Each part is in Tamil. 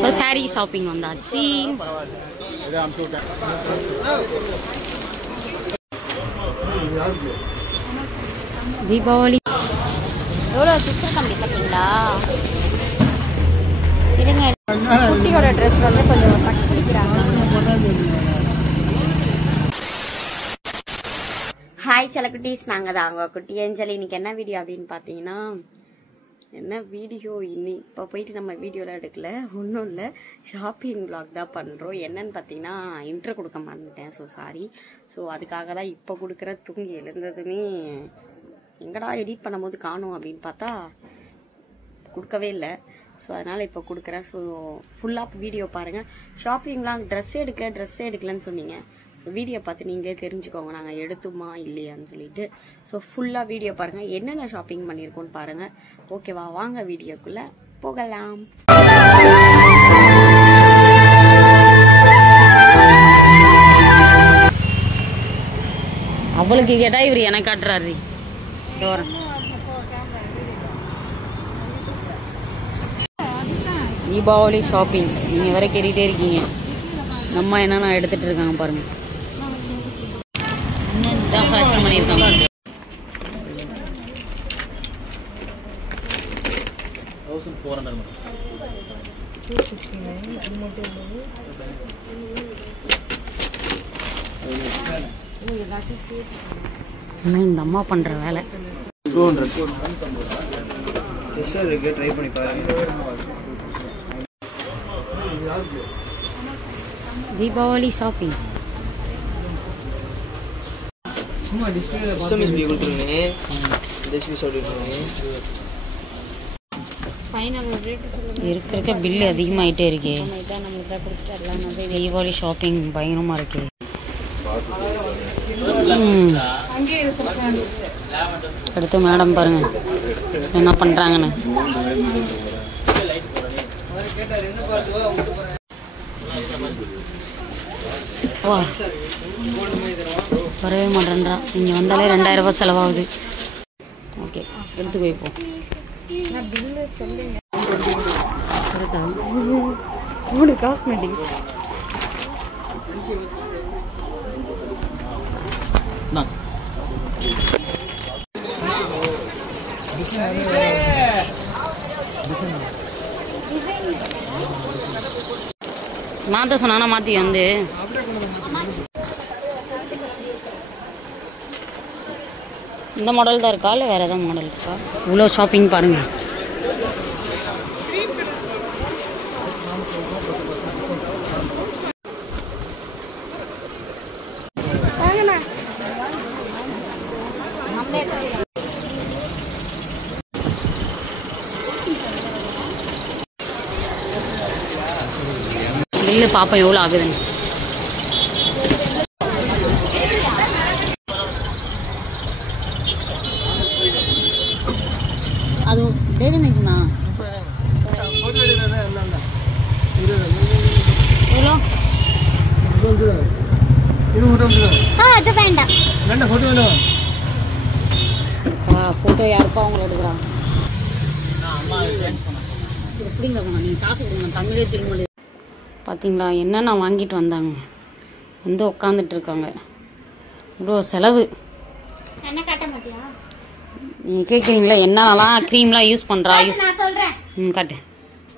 இப்போ சாரி ஷாப்பிங் வந்தாச்சு. தீபாவளி எவ்வளோ சிஸ்டர் கம்பி சாப்பிட்டீங்களா? இருங்க, குட்டியோட ட்ரெஸ் வந்து கொஞ்சம் கட் பிடிக்கிறாங்க. ஹாய் செலக்குட்டீஸ், நாங்கள் தான் அவங்க குட்டி ஏஞ்சல். இன்னைக்கு என்ன வீடியோ அப்படின்னு பார்த்தீங்கன்னா, என்ன வீடியோ இப்போ போயிட்டு நம்ம வீடியோலாம் எடுக்கல, ஒன்றும் இல்லை, ஷாப்பிங் விளாக் தான் பண்ணுறோம். என்னன்னு பார்த்தீங்கன்னா, இன்ட்ரோ கொடுக்க மறந்துட்டேன், ஸோ சாரி. ஸோ அதுக்காக தான் இப்போ கொடுக்குற. தூங்கி எழுந்ததுமே எங்கடா எடிட் பண்ணும்போது காணும் அப்படின்னு பார்த்தா கொடுக்கவே இல்லை. ஸோ அதனால் இப்போ கொடுக்குறேன். ஸோ ஃபுல்லாக வீடியோ பாருங்கள். ஷாப்பிங்லாம் ட்ரெஸ் எடுக்கலன்னு சொன்னீங்க. ஸோ வீடியோ பார்த்து நீங்களே தெரிஞ்சுக்கோங்க நாங்கள் எடுத்துமா இல்லையான்னு சொல்லிட்டு. ஸோ ஃபுல்லாக வீடியோ பாருங்கள், என்னென்ன ஷாப்பிங் பண்ணியிருக்கோன்னு பாருங்கள். ஓகேவா, வாங்க வீடியோக்குள்ளே போகலாம். அவளுக்கு கேட்டால் இவர் எனக்கு காட்டுறாரு. தீபாவளி ஷாப்பிங் நீங்கள் வேற கேட்டுகிட்டே இருக்கீங்க. நம்ம என்னென்ன எடுத்துகிட்டு இருக்காங்க பாருங்க. இதான் ஃபேஷன் பண்ணியிருக்காங்க. இந்த அம்மா பண்ற வேலை. ட்ரை பண்ணி பாருங்க. தீபாவளி ஷாப்பிங் இருக்க பில்லு அதிகமாயிட்டே இருக்கே. தீபாவளி ஷாப்பிங் பயங்கரமா இருக்கே. அடுத்து மேடம் பாருங்க என்ன பண்றாங்கன்னு. வரவே மாட்டேன்றா. இங்கே வந்தாலே 2000 ரூபாய் செலவாகுது. ஓகே, எடுத்து போய்ப்போம். காஸ்மெட்டிக்ஸ் மாற்ற சொன்னா மாற்றி வந்து இந்த மாடல் தான் இருக்கா இல்லை வேறு எதாவது மாடல் இருக்கா? இவ்வளோ ஷாப்பிங் பாருங்கள். பில்லு பார்ப்போம் எவ்வளோ ஆகுதுன்னு. அது டெய்லி மேக்குண்ணா எவ்வளோ? அது வேண்டாம். ஃபோட்டோ யாருப்பா அவங்கள எடுக்கிறாங்க? எப்படிங்க போனா நீங்கள் காசு கொடுங்க, தமிழே திருமொழி. பார்த்தீங்களா என்னென்ன வாங்கிட்டு வந்தாங்க, வந்து உட்காந்துட்டு இருக்காங்க. இவ்வளோ செலவு. என்ன காட்ட மாட்டியா? நீங்கள் கேட்குறீங்களா என்னென்னலாம் க்ரீம்லாம் யூஸ் பண்ணுறா? நான் சொல்கிறேன். காட்டு.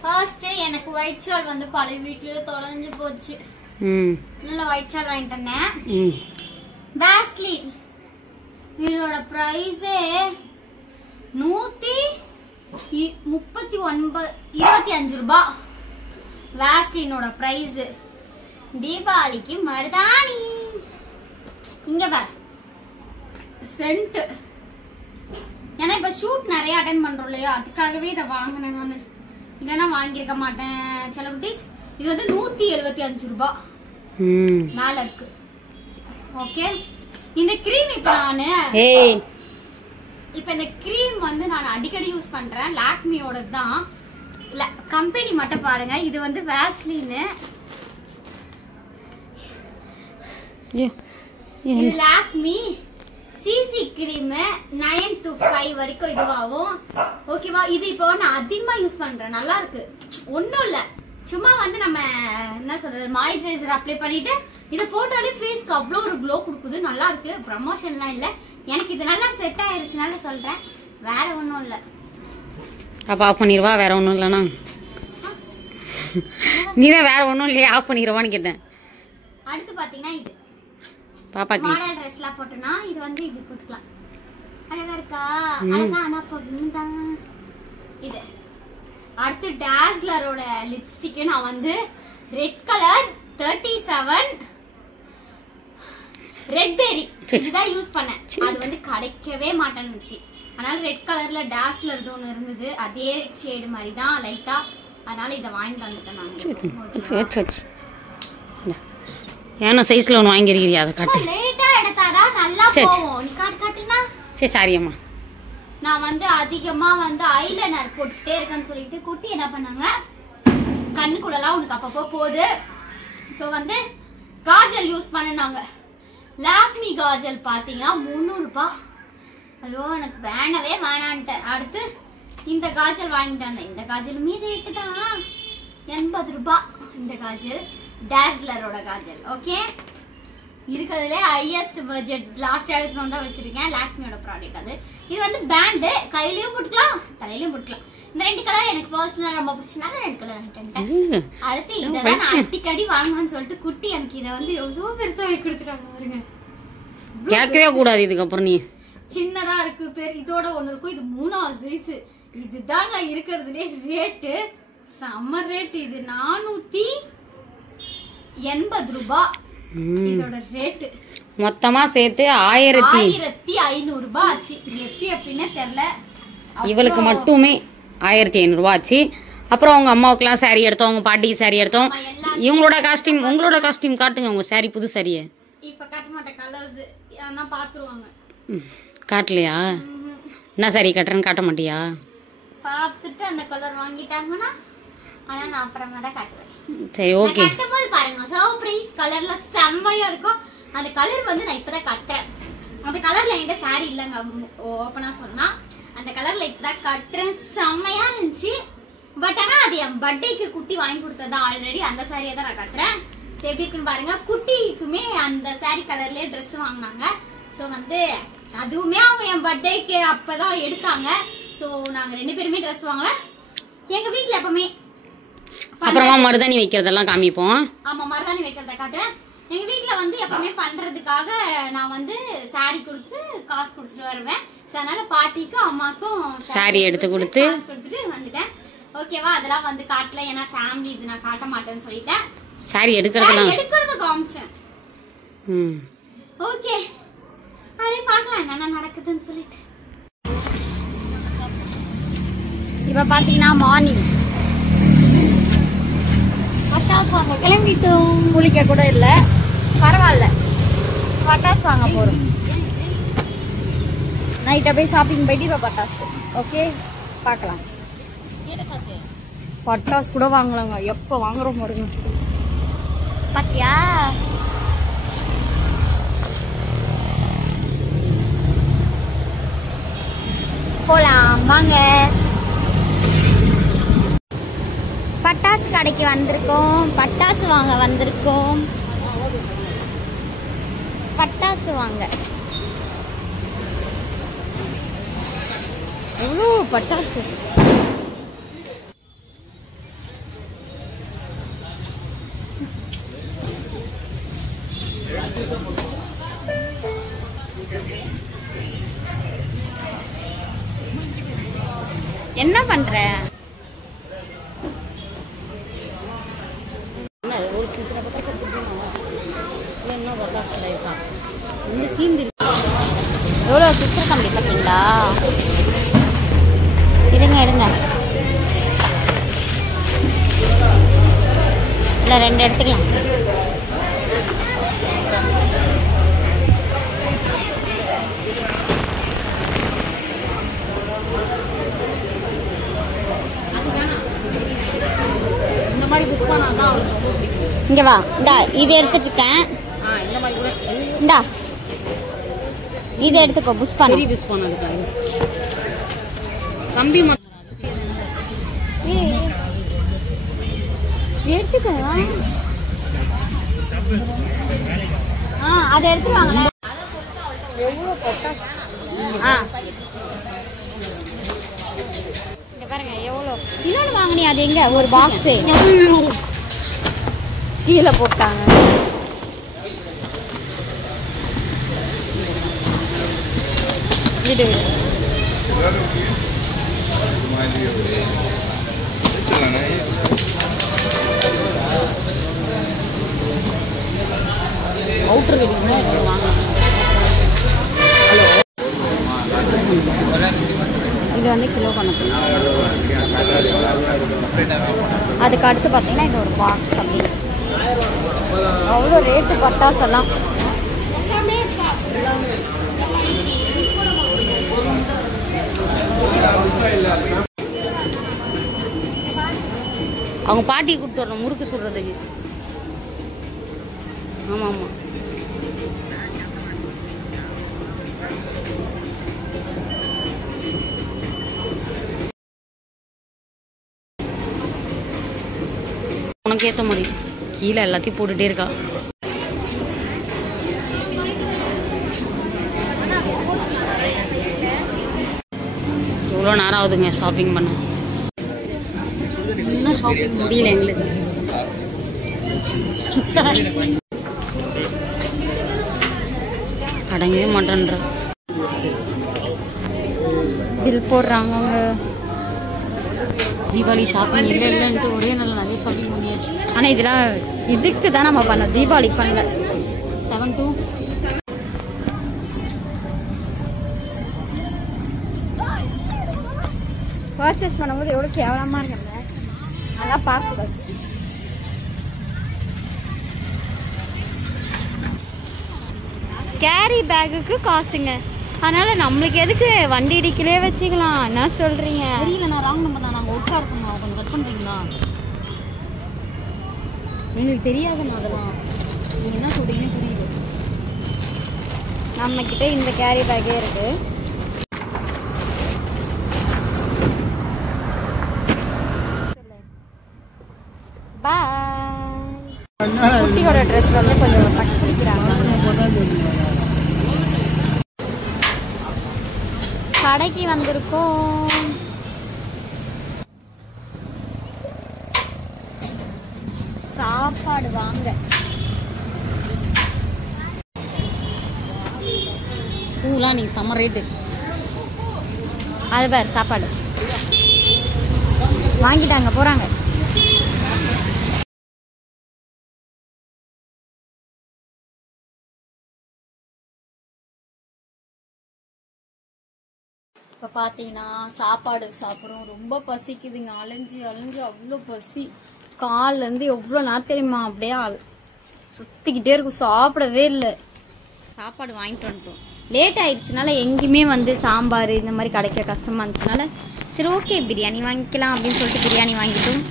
ஃபர்ஸ்ட்டு எனக்கு ஒயிட் ஷால் வந்து பழைய வீட்டில் தொலைஞ்சு போச்சு. நல்ல ஒயிட் ஷால் வாங்கிட்டு வந்தேன். வேஸ்லின் இதோட ப்ரைஸே 125 ரூபாய். வேஸ்லினோட ப்ரைஸு. தீபாவளிக்கு மருதாணி. இங்க பார், சென்ட். ஏன்னா இப்ப ஷூட் நிறைய அட்டென்ட் பண்றோம் இல்லையா, அதுக்காகவே இதை வாங்கினேன் நான். இல்லைன்னா வாங்கியிருக்க மாட்டேன் செலிபிரிட்டிஸ். இது வந்து 175 ரூபாய் மேல இருக்கு. ஓகே, இந்த கிரீம் இப்ப இந்த கிரீம் வந்து நான் அடிக்கடி யூஸ் பண்றேன். லாக்மியோட தான். கம்பெனி மட்டும் பாருங்க. இது வந்து வேஸ்லின். இது லாக்மி சிசி கிரீம் 9 to 5 வரைக்கும் இதுவாகும். ஓகேவா? இது இப்போ நான் அதிகமா யூஸ் பண்றேன். நல்லா இருக்கு. ஒண்ணும் இல்ல, சும்மா வந்து நம்ம என்ன சொல்றது மாய்ஸ்சரைசர் அப்ளை பண்ணிட்டு இத போட்டாலே ஃபேஸ்க்கு அவ்வளோ ஒரு க்ளோ கொடுக்குது. நல்லா இருக்கு. ப்ரமோஷன்லாம் இல்ல, எனக்கு இது நல்லா செட் ஆயிருச்சுனால சொல்றேன். வேற ஒண்ணும் இல்ல. அப்ப ஆஃப் பண்ணிடுவா. வேற ஒன்றும் இல்லைண்ணா. நீதான் வேற ஒன்றும் இல்லையா ஆஃப் பண்ணிடுவான்னு கேட்டேன். அடுத்து பாத்தீங்கன்னா இது பாப்பாக்கு மாடல் ட்ரெஸ்லாம் போட்டோம்னா இது வந்து இது போட்டுக்கலாம். அழகா இருக்கா? அழகா ஆனா போட்டுதான் இது. அடுத்து டாஸ்லரோட லிப்ஸ்டிக் நான் வந்து ரெட் கலர் 37 ரெட் பெரி இதுதான் யூஸ் பண்ணேன். அது வந்து கிடைக்கவே மாட்டேன்னுச்சு. அதனால ரெட் கலர்ல டாஸ்லர் ஒன்று இருந்தது, அதே ஷேடு மாதிரி தான் லைட்டா. அதனால இதை வாங்கிட்டு வந்துட்டேன் நான். ஏன்னா சைஸ்ல ஒன்று வாங்கிருக்கிறியா? அதை காட்டு. லேட்டா எடுத்தாதான் நல்லா போகும். நீ காட்டுனா சரி சாரியம்மா. நான் வந்து அதிகமா வந்து ஐலைனர் போட்டுட்டே இருக்கேன்னு சொல்லிட்டு குட்டி என்ன பண்ணாங்க, கண்ணுக்குள்ளலாம் உனக்கு அப்பப்போ போகுது, ஸோ வந்து காஜல் யூஸ் பண்ணினாங்க. லாக்மி காஜல் பார்த்தீங்கன்னா 300 ரூபாய். ஐயோ எனக்கு வேணவே வேணான்ட்டேன். அடுத்து இந்த காஜல் வாங்கிட்டு வந்தேன். இந்த காஜலுமே ரேட்டு தான் 80 ரூபாய். இந்த காஜல் டாஸ்லரோட காஜல். ஓகே, இருக்கிறதுலே ஹையஸ்ட் பட்ஜெட் லாஸ்ட் எடுத்து வந்து வச்சிருக்கேன். லாக்மியோட ப்ராடக்ட் அது. இது வந்து பேண்டு, கையிலயும் போட்டுக்கலாம் தலையிலயும் போட்டுக்கலாம். இந்த 2 கலர் எனக்கு பர்சனலா ரொம்ப பிடிச்சனால 2 கலர் வாங்கிட்டேன். அடுத்து இதெல்லாம் நான் அடிக்கடி வாங்குவேன்னு சொல்லிட்டு குட்டி எனக்கு இதை வந்து எவ்வளவு பெருசா வாங்கி கொடுத்துட்டாங்க பாருங்க. கேட்கவே கூடாது இதுக்கப்புறம். நீ சின்னதா இருக்கு பேர், இதோட ஒண்ணு இருக்கும். இது 3ஆவது சைஸ். இதுதாங்க இருக்கிறதுலே ரேட்டு செம்ம ரேட்டு. இது 480 ரூபாய் இதோட ரேட்டு. மொத்தமா சேர்த்து 1500 ரூபாய் ஆச்சு. எப்படி அப்படின்னா தெரியல. இவளுக்கு மட்டுமே 1500 ரூபாய் ஆச்சு. அப்புறம் அவங்க அம்மாவுக்குலாம் சாரி எடுத்தோம், அவங்க பாட்டிக்கு சாரி எடுத்தோம். இவங்களோட காஸ்டியூம், உங்களோட காஸ்டியூம் காட்டுங்க. உங்க சாரி புது சாரியை இப்ப காட்ட மாட்டேன். கலர்ஸ் ஆனா பாத்துருவாங்க. காட்டலையா? என்ன சாரி கட்டுறேன்னு காட்ட மாட்டியா? பார்த்துட்டு அந்த கலர் வாங்கிட்டாங்கன்னா ஆனா நான் அப்புறமா தான் காட்டுவேன். சரி ஓகே. கட்டும்போது பாருங்க சர்ப்ரைஸ் கலர்ல செம்மையா இருக்கும். அந்த கலர் வந்து நான் இப்பதான் கட்டுறேன். அந்த கலர்ல என்கிட்ட சாரி இல்லைங்க ஓப்பனா சொன்னா. அந்த கலர்ல இப்பதான் கட்டுறேன். செம்மையா இருந்துச்சு. பட் ஆனா அது என் பர்த்டேக்கு குட்டி வாங்கி கொடுத்ததா ஆல்ரெடி. அந்த சாரியை தான் நான் கட்டுறேன். சரி எப்படி இருக்குன்னு பாருங்க. குட்டிக்குமே அந்த சாரி கலர்லயே ட்ரெஸ் வாங்கினாங்க. ஸோ வந்து அதுவுமே அவங்க என் பர்த்டேக்கு அப்பதான் எடுத்தாங்க. ஸோ நாங்க 2 பேருமே ட்ரெஸ் வாங்கல. எங்க வீட்டுல எப்பவுமே அப்புறமா மருதாணி வைக்கிறதெல்லாம் காமிப்போம். ஆமா, மருதாணி வைக்கிறத காட்டுவேன். எங்க வீட்டுல வந்து எப்பவுமே பண்றதுக்காக நான் வந்து சாரி கொடுத்துட்டு காசு கொடுத்துட்டு வருவேன். அதனால பாட்டிக்கும் அம்மாக்கும் சாரி எடுத்து கொடுத்துட்டு வந்துட்டேன். ஓகேவா? அதெல்லாம் வந்து காட்டல, ஏன்னா ஃபேமிலி இது நான் காட்ட மாட்டேன்னு சொல்லிட்டேன். சாரி எடுக்கிறத காமிச்சேன். ஓகே, அப்படியே பார்க்கலாம் என்ன நடக்குதுன்னு சொல்லிட்டு. இப்ப பாத்தீங்கன்னா மார்னிங் பட்டாசு வாங்க கிளம்பிட்டோம். குளிக்க கூட இல்ல, பரவாயில்ல. பட்டாசு வாங்க போறோம். நைட்டா போய் ஷாப்பிங் போயிட்டு இப்ப பட்டாசு. ஓகே, பார்க்கலாம். பட்டாசு கூட வாங்கலாங்க. எப்ப வாங்குறோம் பாருங்க. பாத்தியா? போலாம் வாங்க. பட்டாசு கடைக்கு வந்திருக்கோம். பட்டாசு வாங்க வந்திருக்கோம். பட்டாசு வாங்க. எவ்வளோ பட்டாசு. என்ன பண்ற? எவ்வளோ சிஸ்டர் கம்பி பார்த்தீங்களா? இருங்க இருங்க, இல்லை 2 எடுத்துக்கலாம். இங்க வா, இந்தா இது எடுத்துட்டு இருக்கேன். இந்தா இதை எடுத்துக்கோ புஷ்பான். சரி புஷ்பான் எடுக்காது. கம்பி எடுத்துக்கோ. அதை எடுத்துருவாங்களே. இங்க பாருங்க எவ்வளோ. இன்னொன்று வாங்கினி அது எங்க ஒரு பாக்ஸு கீழே போட்டாங்க. விடு அவுட்டர் வெளியே வாங்க. இது வந்து கிலோ கணக்கு. அதுக்கு அடுத்து பார்த்தீங்கன்னா இது ஒரு பாக்ஸ் அப்படி. அவ்வளோ ரேட்டு பட்டாசெல்லாம். அவங்க பாட்டியை கூப்பிட்டு வரணும் முறுக்கு சுடுறதுக்கு. ஆமாம் ஆமாம். உனக்கு ஏற்ற மாதிரி கீழே எல்லாத்தையும் போட்டுகிட்டே இருக்கா. எவ்வளோ நேரம் ஆகுதுங்க ஷாப்பிங் பண்ண. இன்னும் ஷாப்பிங் முடியல எங்களுக்கு. அடங்கவே மாட்டேன்ற பில் போடுறாங்க அவங்க. தீபாவளி ஷாப்பிங் இல்லை இல்லைன்ட்டு ஒரே நல்ல நிறைய ஷாப்பிங் பண்ணியாச்சு. ஆனால் இதெல்லாம் இதுக்கு தான் நம்ம பண்ணோம், தீபாவளி பண்ணல. 7 to பர்ச்சேஸ் பண்ணும்போது எவ்வளோ கேவலமாக இருக்குங்க. அதெல்லாம் பார்க்கக்கூடாது. கேரி பேக்குக்கு காசுங்க. அதனால நம்மளுக்கு எதுக்கு வண்டி இடிக்கலே வச்சுக்கலாம். என்ன சொல்றீங்க? தெரியல, நான் ராங் நம்பர் தான். நாங்கள் ஒர்க்காக இருக்கணும். கொஞ்சம் கட் பண்ணுறீங்களா? எங்களுக்கு தெரியாதுண்ணா அதெல்லாம். நீங்கள் என்ன சொல்கிறீங்கன்னு புரியுது. நம்மக்கிட்ட இந்த கேரி பேக்கே இருக்கு. பாய். குட்டியோட ட்ரெஸ் வந்து கொஞ்சம் கட் பிடிக்கிறாங்க. கடைக்கு வந்திருக்கோம். சாப்பாடு வாங்க. பூலாம் நீங்கள் செம்ம ரேட்டு. அது பேர் சாப்பாடு வாங்கிட்டாங்க போகிறாங்க. இப்போ பார்த்தீங்கன்னா சாப்பாடு சாப்பிட்றோம். ரொம்ப பசிக்குதுங்க. அலைஞ்சு அவ்வளோ பசி. கால்லேருந்து எவ்வளோ நேரம் தெரியுமா அப்படியே சுற்றிக்கிட்டே இருக்கும். சாப்பிடவே இல்லை. சாப்பாடு வாங்கிட்டு வந்துட்டோம். லேட் ஆயிடுச்சுனால எங்கேயுமே வந்து சாம்பார் இந்த மாதிரி கிடைக்க கஷ்டமாக இருந்துச்சுனால சரி ஓகே பிரியாணி வாங்கிக்கலாம் அப்படின்னு சொல்லிட்டு பிரியாணி வாங்கிட்டோம்.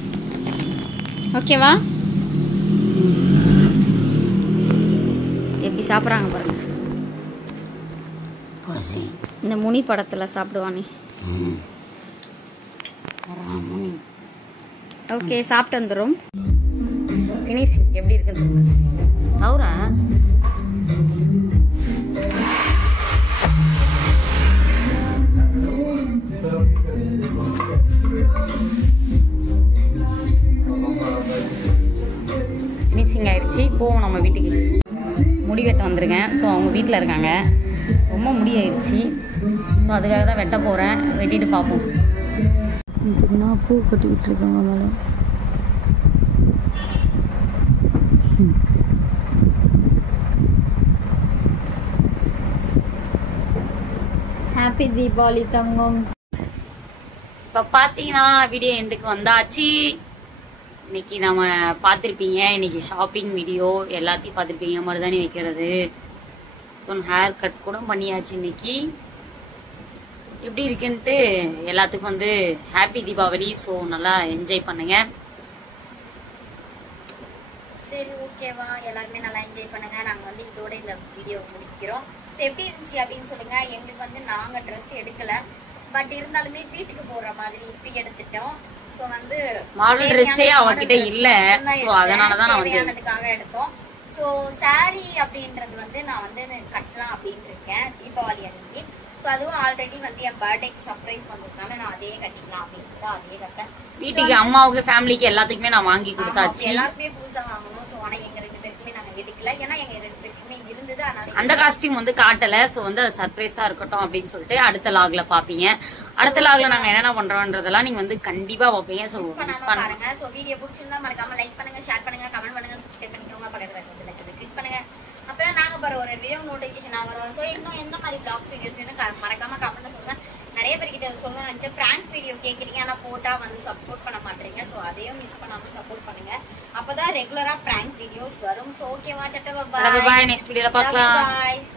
ஓகேவா? எப்படி சாப்பிட்றாங்க பாருங்க. இந்த முனி படத்தில் சாப்பிடுவானே. ஓகே சாப்பிட்டு வந்துடும். ஃபினிஷ் எப்படி இருக்குன்னு அவரா ஃபினிஷிங் ஆயிடுச்சு. போவோம் நம்ம வீட்டுக்கு. முடி வெட்ட வந்துருங்க. ஸோ அவங்க வீட்டில் இருக்காங்க. ரொம்ப முடி ஆயிடுச்சு. ஸோ அதுக்காக தான் வெட்ட போகிறேன். வெட்டிட்டு பார்ப்போம். பூ கட்டிக்கிட்டு இருக்காங்க மேலே. ஹாப்பி தீபாவளி தங்கம். இப்போ பார்த்தீங்கன்னா வீடியோ எண்டுக்கு வந்தாச்சு. இன்னைக்கு நம்ம பார்த்துருப்பீங்க. இன்னைக்கு ஷாப்பிங் வீடியோ எல்லாத்தையும் பார்த்துருப்பீங்க. மருதாணி வைக்கிறது, ஹேர் கட் கூட பண்ணியாச்சு. இன்னைக்கு எப்படி இருக்குன்ட்டு எல்லாத்துக்கும் வந்து ஹாப்பி தீபாவளி. ஸோ நல்லா என்ஜாய் பண்ணுங்க. சரி ஓகேவா, எல்லாருமே நல்லா என்ஜாய் பண்ணுங்க. நாங்கள் வந்து இதோட இந்த வீடியோ முடிக்கிறோம். ஸோ எப்படி இருந்துச்சு அப்படின்னு சொல்லுங்க. எங்களுக்கு வந்து நாங்க ட்ரெஸ் எடுக்கல, பட் இருந்தாலுமே வீட்டுக்கு போற மாதிரி இப்ப எடுத்துட்டோம். ஸோ வந்து மாடல் ட்ரெஸ்ஸே அவகிட்ட இல்ல, சோ அதனால தான் நான் வந்து தேவையானதுக்காக எடுத்தோம். ஸோ saree அப்படின்றது வந்து நான் வந்து கட்டலாம் அப்படின்னு இருக்கேன் தீபாவளி அன்னைக்கு. ஸோ அதுவும் ஆல்ரெடி வந்து என் பர்த்டேக்கு சர்ப்ரைஸ் வந்ததுனால நான் அதே கட்டிக்கலாம் அப்படின்ட்டு அதே கட்டேன். வீட்டுக்கு அம்மாவுக்கு ஃபேமிலிக்கு எல்லாத்துக்குமே நான் வாங்கி கொடுத்தாச்சு. எல்லாருக்குமே புதுசா வாங்கணும். ஸோ ஆனா எங்க 2 பேருக்குமே நாங்க எடுக்கல, ஏன்னா எங்க 2 பேருக்குமே இருந்தது. அதனால அந்த காஸ்டியூம் வந்து காட்டல. சோ வந்து அது சர்ப்ரைஸா இருக்கட்டும் அப்படின்னு சொல்லிட்டு அடுத்த லாக்ல பாப்பீங்க. அடுத்த லாக்ல நாங்க என்னென்ன பண்றோம்ன்றதெல்லாம் நீங்க வந்து கண்டிப்பா பாப்பீங்க. சோ மிஸ் பண்ணாம பாருங்க. ஸோ வீடியோ பிடிச்சிருந்தா மறக்காம லைக் பண்ணுங்க, ஷேர் பண்ணுங்க, கமெண்ட் பண்ணுங்க, சப்ஸ்கிரைப் பண்ணிக்கோங்க, பக்கத்துல கிளிக் பண்ணுங்க. அப்பதான் நாங்க போற ஒரு வீடியோ நோட்டிபிகேஷன் வரும். ஸோ இன்னும் எந்த மாதிரி பிளாக்ஸ் வீடியோஸ் மறக்காம கமெண்ட்ல சொல்லுங்க. நிறைய பேர்கிட்ட சொல்லணும்னு நினைச்சேன், பிராங்க் வீடியோ கேட்குறீங்க ஆனா போட்டா வந்து சப்போர்ட் பண்ண மாட்டீங்க. ஸோ அதையும் மிஸ் பண்ணாம சப்போர்ட் பண்ணுங்க, அப்பதான் ரெகுலரா பிராங்க் வீடியோஸ் வரும். ஸோ ஓகேவா, சட்டா பாய், நெக்ஸ்ட் வீடியோல பார்க்கலாம்.